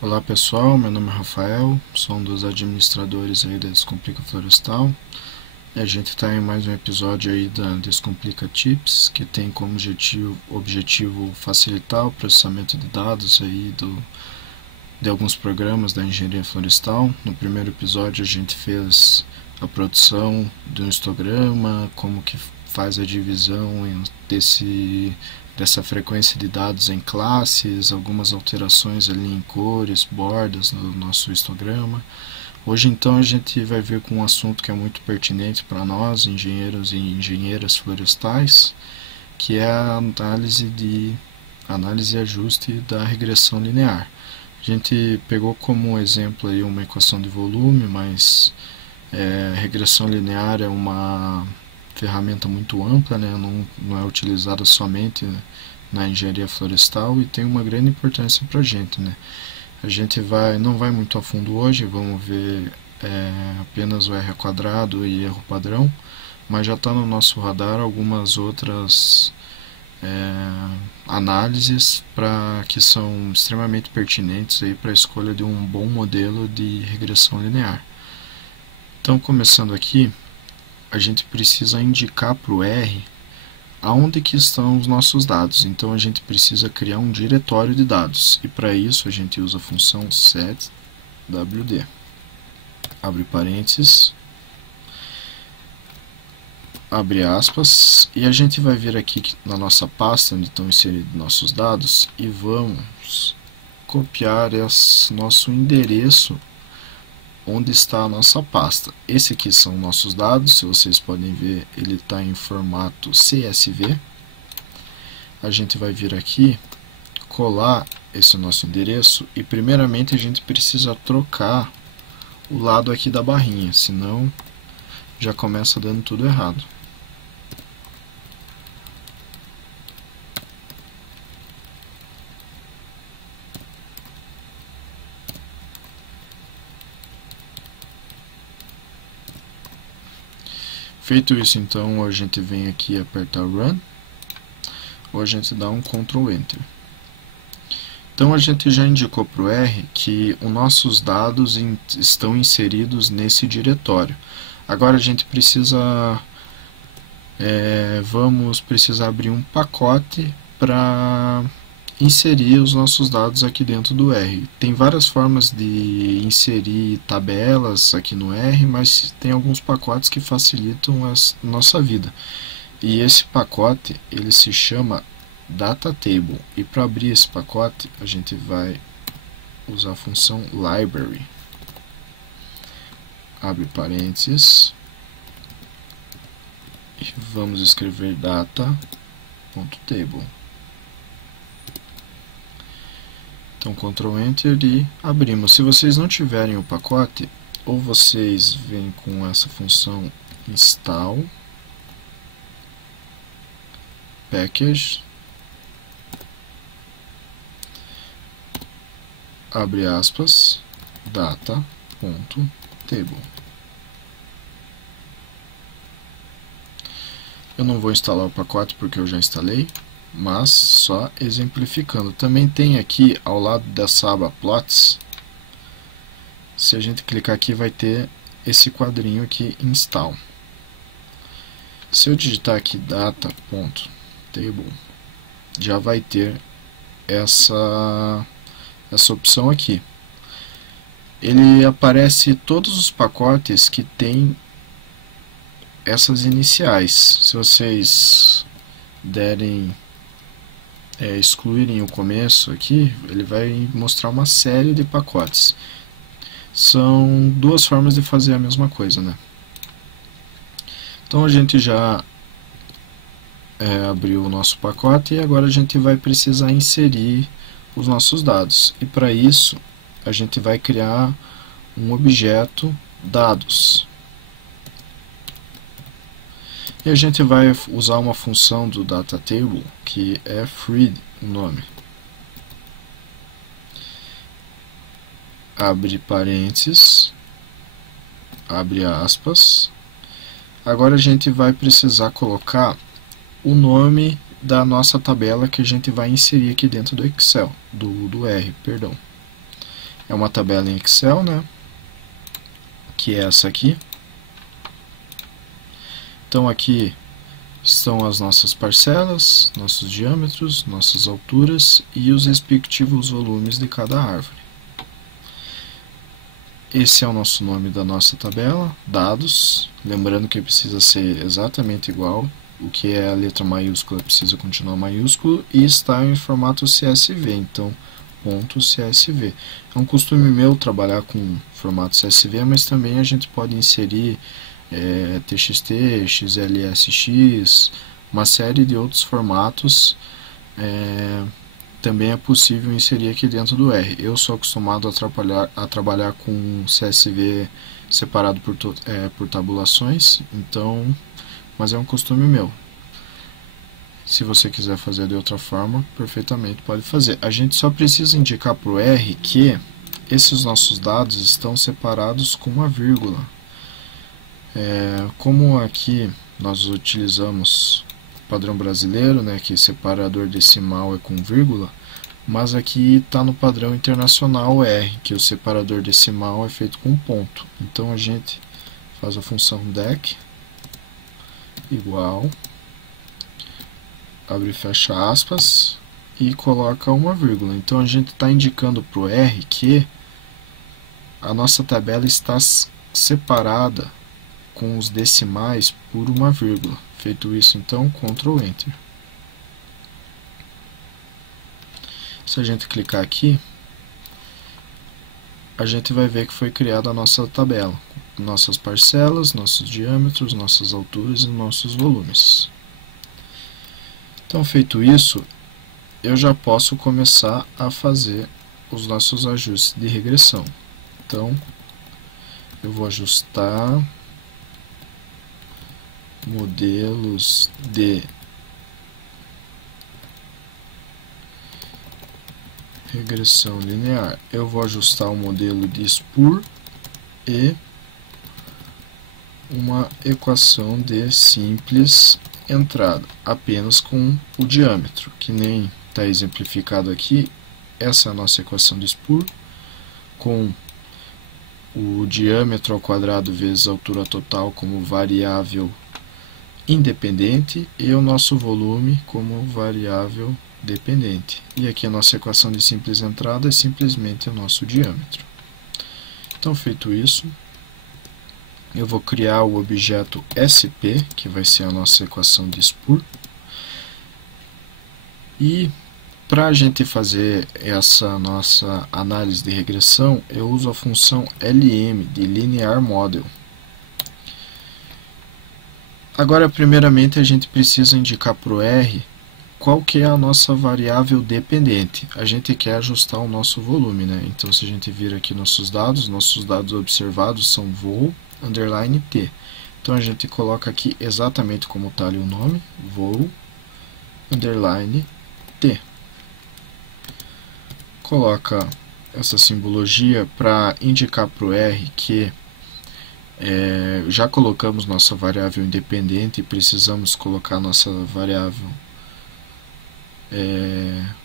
Olá pessoal, meu nome é Rafael, sou um dos administradores aí da Descomplica Florestal e a gente está em mais um episódio aí da Descomplica Tips, que tem como objetivo facilitar o processamento de dados aí de alguns programas da engenharia florestal. No primeiro episódio a gente fez a produção de um histograma, como que faz a divisão dessa frequência de dados em classes, algumas alterações ali em cores, bordas no nosso histograma. Hoje então a gente vai ver com um assunto que é muito pertinente para nós, engenheiros e engenheiras florestais, que é a análise e ajuste da regressão linear. A gente pegou como exemplo aí uma equação de volume, mas regressão linear é uma ferramenta muito ampla, né? Não é utilizada somente na engenharia florestal e tem uma grande importância para a gente, né? A gente não vai muito a fundo hoje, vamos ver apenas o R quadrado e erro padrão, mas já está no nosso radar algumas outras análises que são extremamente pertinentes para a escolha de um bom modelo de regressão linear. Então, começando aqui, a gente precisa indicar para o R aonde que estão os nossos dados. Então a gente precisa criar um diretório de dados, e para isso a gente usa a função setWD, abre parênteses, abre aspas, e a gente vai vir aqui na nossa pasta onde estão inseridos nossos dados e vamos copiar nosso endereço onde está a nossa pasta. Esse aqui são nossos dados, se vocês podem ver, ele está em formato CSV. A gente vai vir aqui, colar esse nosso endereço e primeiramente a gente precisa trocar o lado aqui da barrinha, senão já começa dando tudo errado. Feito isso, então, a gente vem aqui e aperta Run, ou a gente dá um Ctrl Enter. Então, a gente já indicou para o R que os nossos dados estão inseridos nesse diretório. Agora a gente vamos precisar abrir um pacote para inserir os nossos dados aqui dentro do R. Tem várias formas de inserir tabelas aqui no R, mas tem alguns pacotes que facilitam a nossa vida. E esse pacote, ele se chama Data Table. E para abrir esse pacote, a gente vai usar a função Library. Abre parênteses. E vamos escrever data.table. Então, Ctrl Enter e abrimos. Se vocês não tiverem o pacote, ou vocês vêm com essa função install package, abre aspas, data.table. Eu não vou instalar o pacote porque eu já instalei, mas só exemplificando. Também tem aqui ao lado dessa aba Plots, se a gente clicar aqui vai ter esse quadrinho aqui, Install. Se eu digitar aqui data.table, já vai ter essa opção aqui. Ele aparece todos os pacotes que tem essas iniciais. Se vocês excluírem o começo aqui, ele vai mostrar uma série de pacotes. São duas formas de fazer a mesma coisa, né? Então a gente já abriu o nosso pacote e agora a gente vai precisar inserir os nossos dados. E para isso a gente vai criar um objeto dados. E a gente vai usar uma função do data table que é read o nome. Abre parênteses, abre aspas. Agora a gente vai precisar colocar o nome da nossa tabela que a gente vai inserir aqui dentro do Excel, do R, perdão. é uma tabela em Excel, né? Que é essa aqui. Então aqui estão as nossas parcelas, nossos diâmetros, nossas alturas e os respectivos volumes de cada árvore. Esse é o nosso nome da nossa tabela, dados, lembrando que precisa ser exatamente igual, o que é a letra maiúscula precisa continuar maiúsculo e está em formato CSV, então .csv. É um costume meu trabalhar com formato CSV, mas também a gente pode inserir TXT, XLSX, uma série de outros formatos. Também é possível inserir aqui dentro do R. Eu sou acostumado a trabalhar com CSV separado por tabulações, então, mas é um costume meu. Se você quiser fazer de outra forma, perfeitamente pode fazer. A gente só precisa indicar para o R que esses nossos dados estão separados com uma vírgula. Como aqui nós utilizamos padrão brasileiro, né, que separador decimal é com vírgula, mas aqui está no padrão internacional R, que o separador decimal é feito com ponto. Então a gente faz a função dec igual, abre e fecha aspas e coloca uma vírgula. Então a gente está indicando para o R que a nossa tabela está separada com os decimais por uma vírgula. Feito isso, então, Ctrl Enter. Se a gente clicar aqui, a gente vai ver que foi criada a nossa tabela, nossas parcelas, nossos diâmetros, nossas alturas e nossos volumes. Então, feito isso, eu já posso começar a fazer os nossos ajustes de regressão. Então, eu vou ajustar modelos de regressão linear. Eu vou ajustar o modelo de SPUR e uma equação de simples entrada, apenas com o diâmetro, que nem está exemplificado aqui. Essa é a nossa equação de SPUR, com o diâmetro ao quadrado vezes a altura total como variável independente e o nosso volume como variável dependente. E aqui a nossa equação de simples entrada é simplesmente o nosso diâmetro. Então, feito isso, eu vou criar o objeto SP, que vai ser a nossa equação de SPUR. E para a gente fazer essa nossa análise de regressão, eu uso a função LM, de Linear Model. Agora, primeiramente, a gente precisa indicar para o R qual que é a nossa variável dependente. A gente quer ajustar o nosso volume, né? Então, se a gente vir aqui nossos dados observados são vol underline t. Então, a gente coloca aqui exatamente como está ali o nome, vol underline t. Coloca essa simbologia para indicar para o R que já colocamos nossa variável independente e precisamos colocar nossa variável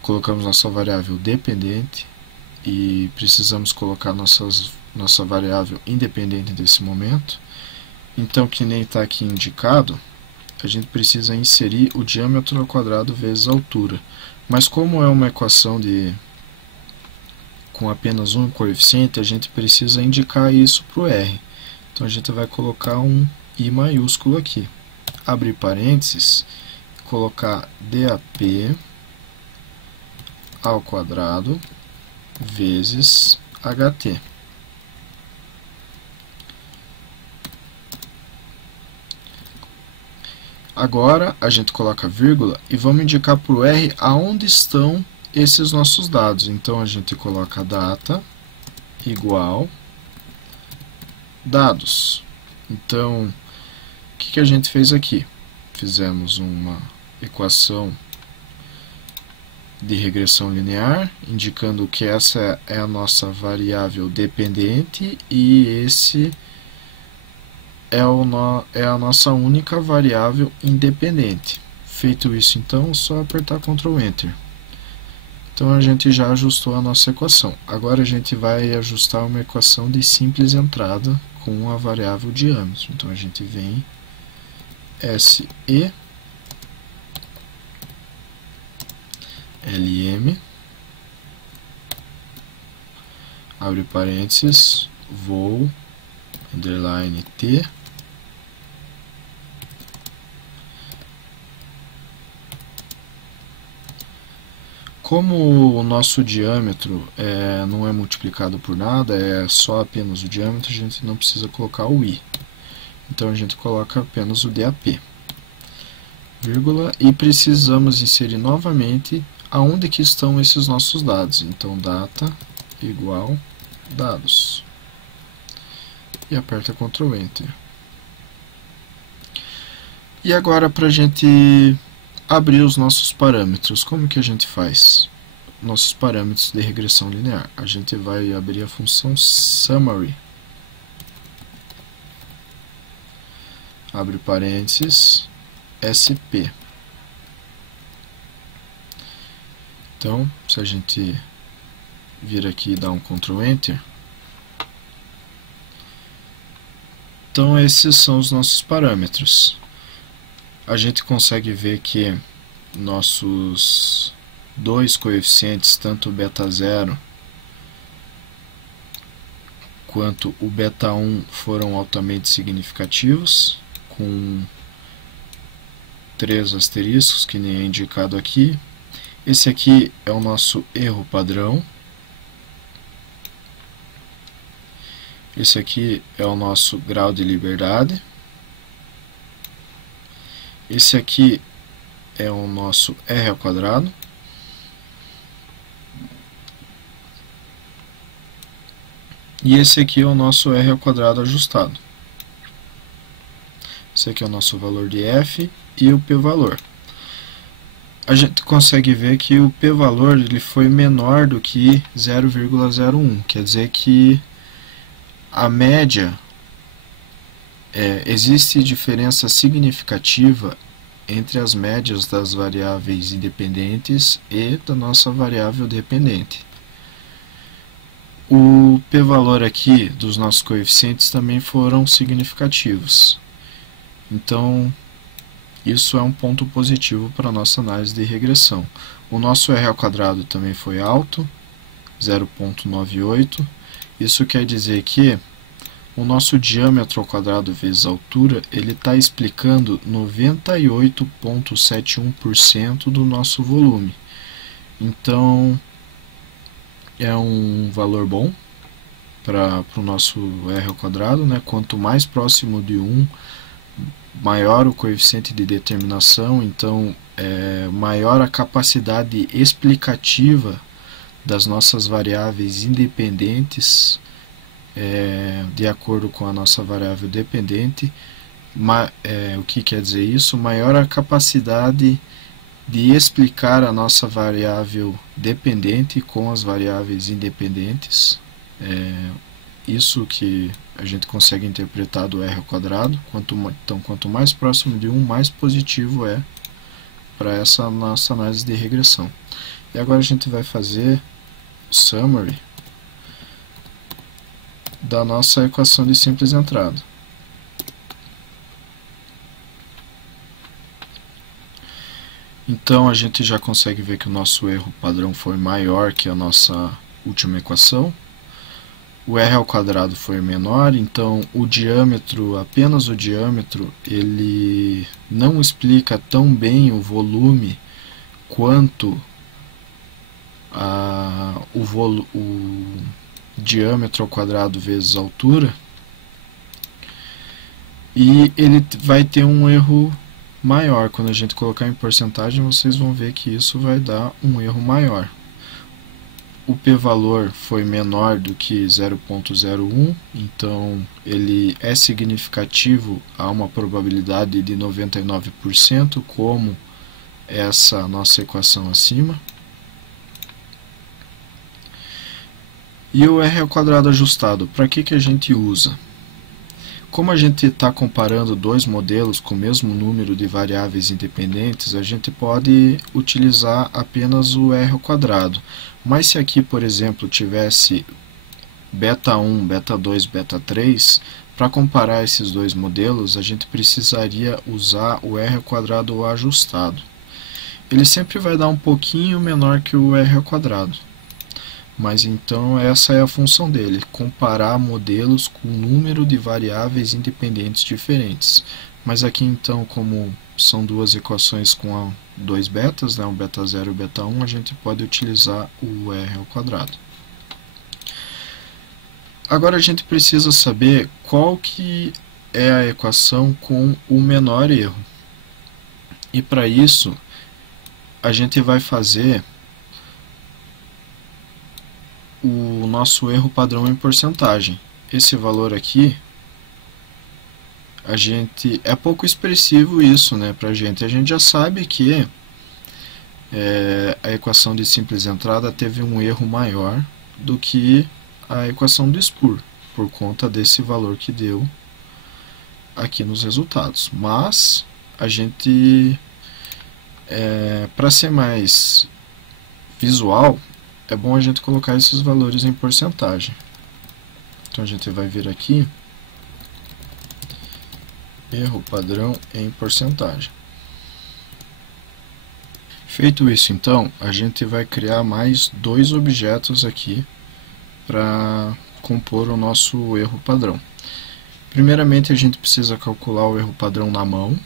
colocamos nossa variável dependente e precisamos colocar nossa variável independente desse momento. Então, que nem está aqui indicado, a gente precisa inserir o diâmetro ao quadrado vezes a altura, mas como é uma equação com apenas um coeficiente, a gente precisa indicar isso para o R. Então a gente vai colocar um I maiúsculo aqui, abrir parênteses, colocar DAP ao quadrado vezes HT. Agora a gente coloca vírgula e vamos indicar para o R aonde estão esses nossos dados. Então a gente coloca data igual dados. Então, o que a gente fez aqui? Fizemos uma equação de regressão linear, indicando que essa é a nossa variável dependente e esse é a nossa única variável independente. Feito isso, então, é só apertar Ctrl Enter. Então a gente já ajustou a nossa equação. Agora a gente vai ajustar uma equação de simples entrada com a variável diâmetro. Então a gente vem SE LM, abre parênteses, voo, underline T, como o nosso diâmetro não é multiplicado por nada, é só apenas o diâmetro, a gente não precisa colocar o I. Então a gente coloca apenas o DAP, vírgula, e precisamos inserir novamente aonde que estão esses nossos dados. Então data igual dados. E aperta Ctrl Enter. E agora para a gente abrir os nossos parâmetros, como que a gente faz? Nossos parâmetros de regressão linear. A gente vai abrir a função summary. Abre parênteses, SP. Então, se a gente vir aqui e dar um Ctrl Enter, então esses são os nossos parâmetros. A gente consegue ver que nossos dois coeficientes, tanto o beta 0 quanto o beta 1, foram altamente significativos, com 3 asteriscos, que nem é indicado aqui. Esse aqui é o nosso erro padrão. Esse aqui é o nosso grau de liberdade. Esse aqui é o nosso R ao quadrado. E esse aqui é o nosso R ao quadrado ajustado. Esse aqui é o nosso valor de F e o p-valor. A gente consegue ver que o p-valor ele foi menor do que 0,01, quer dizer que a média, existe diferença significativa entre as médias das variáveis independentes e da nossa variável dependente. O p-valor aqui dos nossos coeficientes também foram significativos. Então, isso é um ponto positivo para a nossa análise de regressão. O nosso R ao quadrado também foi alto, 0,98. Isso quer dizer que o nosso diâmetro ao quadrado vezes a altura, ele está explicando 98,71% do nosso volume. Então, é um valor bom para o nosso R ao quadrado, né? Quanto mais próximo de 1, maior o coeficiente de determinação, então maior a capacidade explicativa das nossas variáveis independentes de acordo com a nossa variável dependente. O que quer dizer isso? Maior a capacidade de explicar a nossa variável dependente com as variáveis independentes. Isso que a gente consegue interpretar do R ao quadrado. Então, quanto mais próximo de 1, mais positivo é para essa nossa análise de regressão. E agora a gente vai fazer o summary da nossa equação de simples entrada. Então a gente já consegue ver que o nosso erro padrão foi maior que a nossa última equação. O R ao quadrado foi menor, então o diâmetro, apenas o diâmetro, ele não explica tão bem o volume quanto o diâmetro ao quadrado vezes a altura. E ele vai ter um erro maior. Quando a gente colocar em porcentagem, vocês vão ver que isso vai dar um erro maior. O p-valor foi menor do que 0,01, então ele é significativo a uma probabilidade de 99%, como essa nossa equação acima. E o R ao quadrado ajustado, para que a gente usa? Como a gente está comparando dois modelos com o mesmo número de variáveis independentes, a gente pode utilizar apenas o R ao quadrado. Mas se aqui, por exemplo, tivesse beta 1, beta 2, beta 3, para comparar esses dois modelos, a gente precisaria usar o R ao quadrado ajustado. Ele sempre vai dar um pouquinho menor que o R ao quadrado. Mas então essa é a função dele, comparar modelos com número de variáveis independentes diferentes. Mas aqui então, como são duas equações com dois betas, né, um beta 0 e um beta 1, a gente pode utilizar o R ao quadrado. Agora a gente precisa saber qual que é a equação com o menor erro. E para isso, a gente vai fazer o nosso erro padrão em porcentagem. Esse valor aqui, é pouco expressivo isso, né, pra gente. A gente já sabe que a equação de simples entrada teve um erro maior do que a equação do SPUR, por conta desse valor que deu aqui nos resultados. Mas a gente, para ser mais visual, é bom a gente colocar esses valores em porcentagem. Então a gente vai vir aqui, erro padrão em porcentagem. Feito isso, então, a gente vai criar mais dois objetos aqui para compor o nosso erro padrão. Primeiramente, a gente precisa calcular o erro padrão na mão,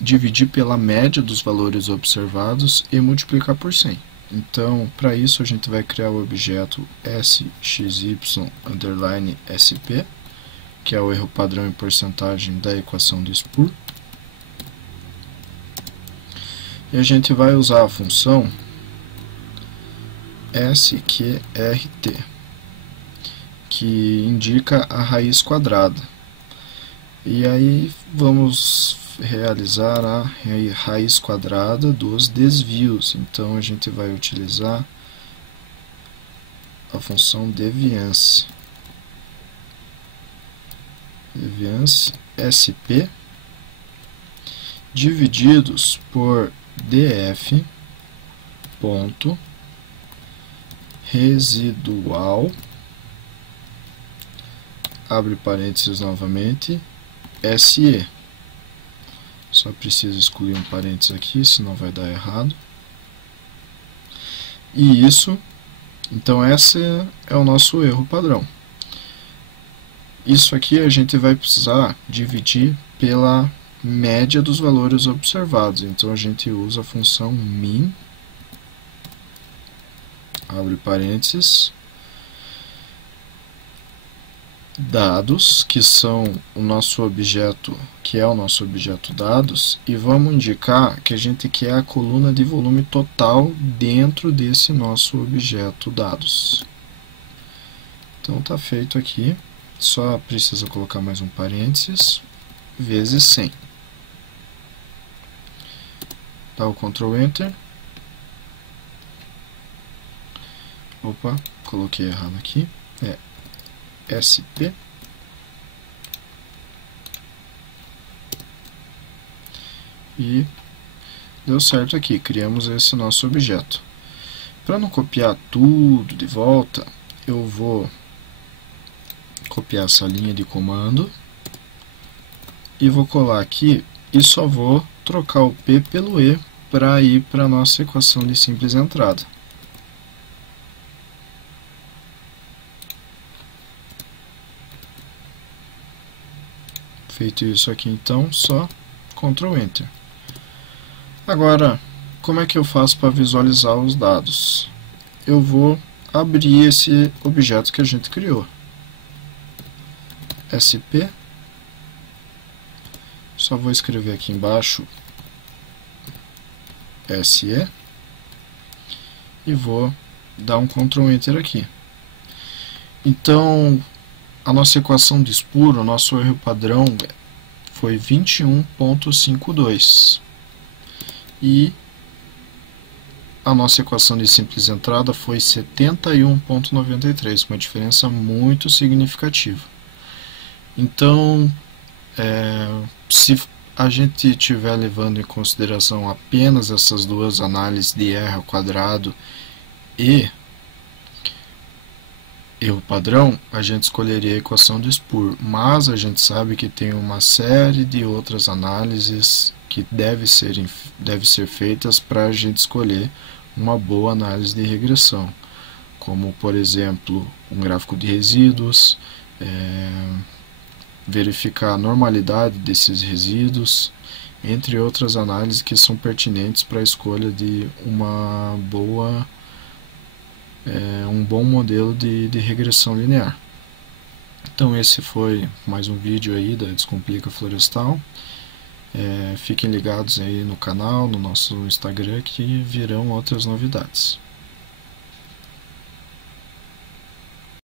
dividir pela média dos valores observados e multiplicar por 100. Então, para isso, a gente vai criar o objeto sxy_sp, que é o erro padrão em porcentagem da equação do SPUR. E a gente vai usar a função sqrt, que indica a raiz quadrada. E aí vamos realizar a raiz quadrada dos desvios. Então a gente vai utilizar a função deviance. Deviance sp divididos por df ponto residual, abre parênteses novamente, SE. Só preciso excluir um parênteses aqui, senão vai dar errado. E isso, então esse é o nosso erro padrão. Isso aqui a gente vai precisar dividir pela média dos valores observados. Então a gente usa a função min, abre parênteses, dados, que são o nosso objeto, que é o nosso objeto dados, e vamos indicar que a gente quer a coluna de volume total dentro desse nosso objeto dados. Então está feito aqui, só precisa colocar mais um parênteses, vezes 100. Dá o Ctrl Enter. Opa, coloquei errado aqui. SP e deu certo aqui, criamos esse nosso objeto. Para não copiar tudo de volta, eu vou copiar essa linha de comando e vou colar aqui e só vou trocar o P pelo E para ir para a nossa equação de simples entrada. Feito isso aqui, então, só Ctrl Enter. Agora, como é que eu faço para visualizar os dados? Eu vou abrir esse objeto que a gente criou. SP. Só vou escrever aqui embaixo SE. E vou dar um Ctrl Enter aqui. Então, a nossa equação de SPUR, o nosso erro padrão, foi 21,52. E a nossa equação de simples entrada foi 71,93, uma diferença muito significativa. Então, se a gente estiver levando em consideração apenas essas duas análises de R ao quadrado e erro padrão, a gente escolheria a equação de Spur, mas a gente sabe que tem uma série de outras análises que devem ser feitas para a gente escolher uma boa análise de regressão, como por exemplo um gráfico de resíduos, verificar a normalidade desses resíduos, entre outras análises que são pertinentes para a escolha de um bom modelo de regressão linear. Então esse foi mais um vídeo aí da Descomplica Florestal. Fiquem ligados aí no canal, no nosso Instagram, que virão outras novidades.